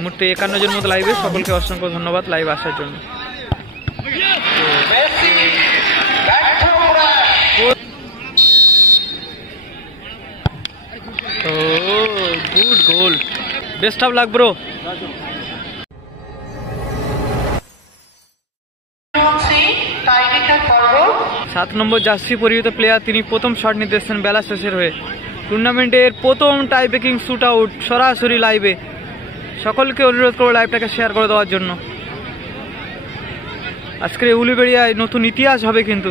এই মুহূর্তে 51 জন মতো লাইভে, সকলকে অসংখ্য ধন্যবাদ লাইভ আসার জন্য। Good goal, best of luck bro. 7 number jersey পরিহিত প্লেয়ার, তিনি প্রথম শট নিতে এসেছেন বেলা শেষের হয়ে। টুর্নামেন্টের প্রথম টাই ব্রেকিং শুট আউট সরাসরি লাইভে। সকলকে অনুরোধ করবো লাইভটাকে শেয়ার করে দেওয়ার জন্য। আজকে উলুবেড়িয়ায় নতুন ইতিহাস হবে কিন্তু,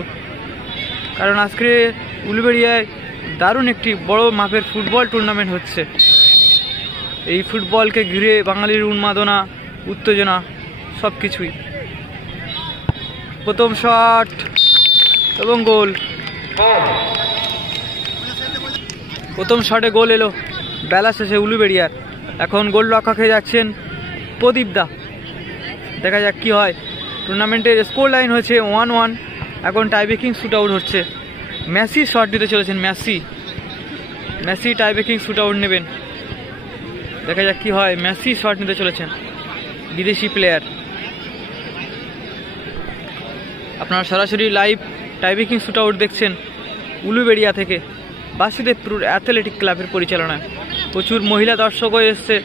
কারণ আজকে উলুবেড়িয়ায় দারুণ একটি বড় মাপের ফুটবল টুর্নামেন্ট হচ্ছে। এই ফুটবলকে ঘিরে বাঙালির উন্মাদনা, উত্তেজনা সব কিছুই। প্রথম শট এবং গোল। প্রথম শটে গোল এলো বেলা শেষে উলুবেড়িয়ার। এখন গোল রক্ষা খেয়ে যাচ্ছেন প্রদীপ দা। দেখা যাক কি হয়। টুর্নামেন্টের স্কোর লাইন হয়েছে 1-1। এখন টাই ব্রেকিং শুট আউট হচ্ছে। মেসি শট দিতে চলেছেন, Messi tie breaking shoot out নেবেন। দেখা যাক কি হয়। মেসি শট নিতে চলেছেন, বিদেশি প্লেয়ার। আপনারা সরাসরি live tie breaking shoot out দেখছেন উলুবেড়িয়া থেকে, বাসুদেবপুর অ্যাথলেটিক ক্লাবের পরিচালনায়। প্রচুর মহিলা দর্শকও এসছে,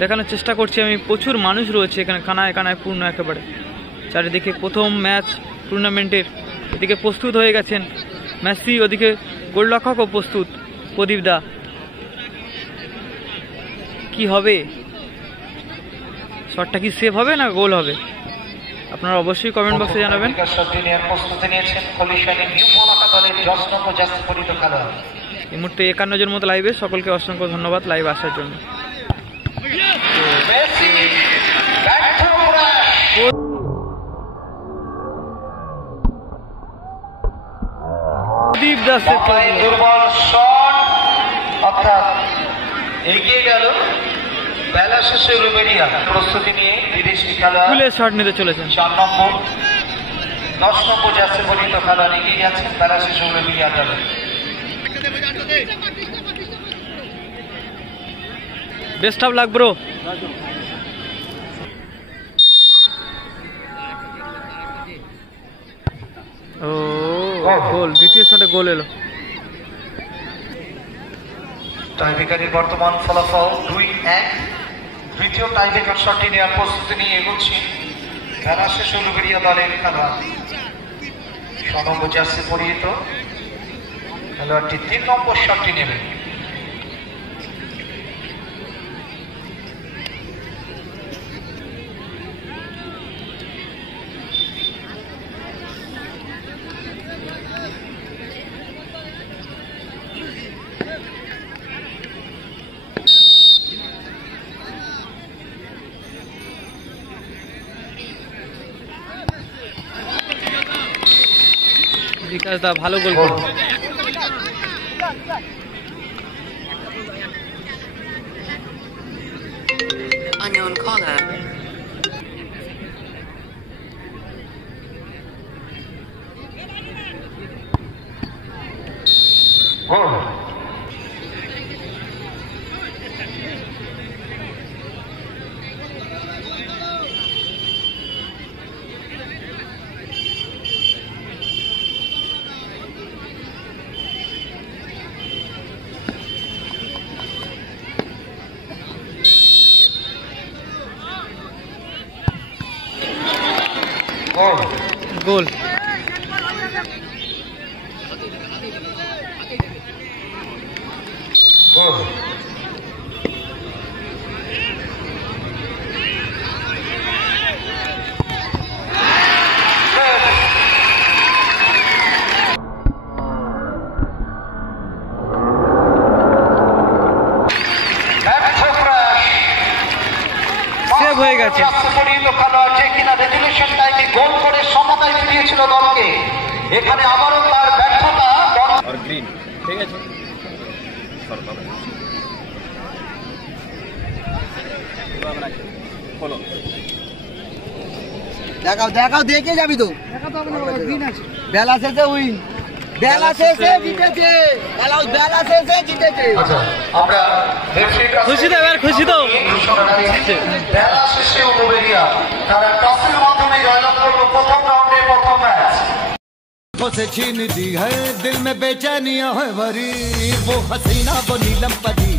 দেখানোর চেষ্টা করছি আমি। প্রচুর মানুষ রয়েছে এখানে, কানায় কানায় পূর্ণ একেবারে। চারিদিকে প্রথম ম্যাচ টুর্নামেন্টের। এদিকে প্রস্তুত হয়ে গেছেন মেসি, ওদিকে গোলরক্ষকও প্রস্তুত প্রদীপ দা। কি হবে, শটটা কি সেভ হবে না গোল হবে? আপনারা অবশ্যই কমেন্ট বক্সে জানাবেন। এই মুহূর্তে 51 জন মতো লাইভে, সকলকে অসংখ্য ধন্যবাদ লাইভ আসার জন্য। দুর্বল শট, অর্থাৎ এগিয়ে গেল বেলা শেষে উলুবেড়িয়া। প্রস্তুতি নিয়ে বিদেশি খেলোয়াড় শট নিতে চলেছেন। 4 নম্বর 10 নম্বর জার্সি পরিহিত খেলোয়াড় এগিয়ে যাচ্ছেন বেলা শেষে উলুবেড়িয়া দলে। Best of luck bro. Goal, দ্বিতীয় শটে গোল এলো। টাইব্রেকারের বর্তমান ফলাফল 2-1। দ্বিতীয় টাইব্রেকার শটটি নেওয়ার প্রস্তুতি নিয়ে এগোচ্ছি খেলা শেষে উলুবেড়িয়া দলের খেলোয়াড়। 6 নম্বর জার্সি পরিহিত খেলোয়াড়টি 3 নম্বর শটটি নেবে। বিকাশ দা ভালো গোল করল। Unknown caller. গোল। গোল। হয়ে গেছে। গোল করে সমতায় দিয়েছিল দলকে। এখানে আবারও তার ব্যর্থতা। গ্রিন ঠিক আছে, দেখাও দেখাও, দেখে যাবি তো। বেলা শেষে উইন। বেলা শেষে জিতেছে, বেলা শেষে জিতেছে। আচ্ছা, আমরা রেফারির কাছে খুশি তো, এবার খুশি তো? ঘোষণা রাখছি, বেলা শেষে উলুবেড়িয়া তারা টসের মাধ্যমে জয়লাভ করলো প্রথম রাউন্ডে প্রথম ম্যাচ। से छीन दी है दिल में बेचैनियां है भरी, वो हसीना वो नीलम परी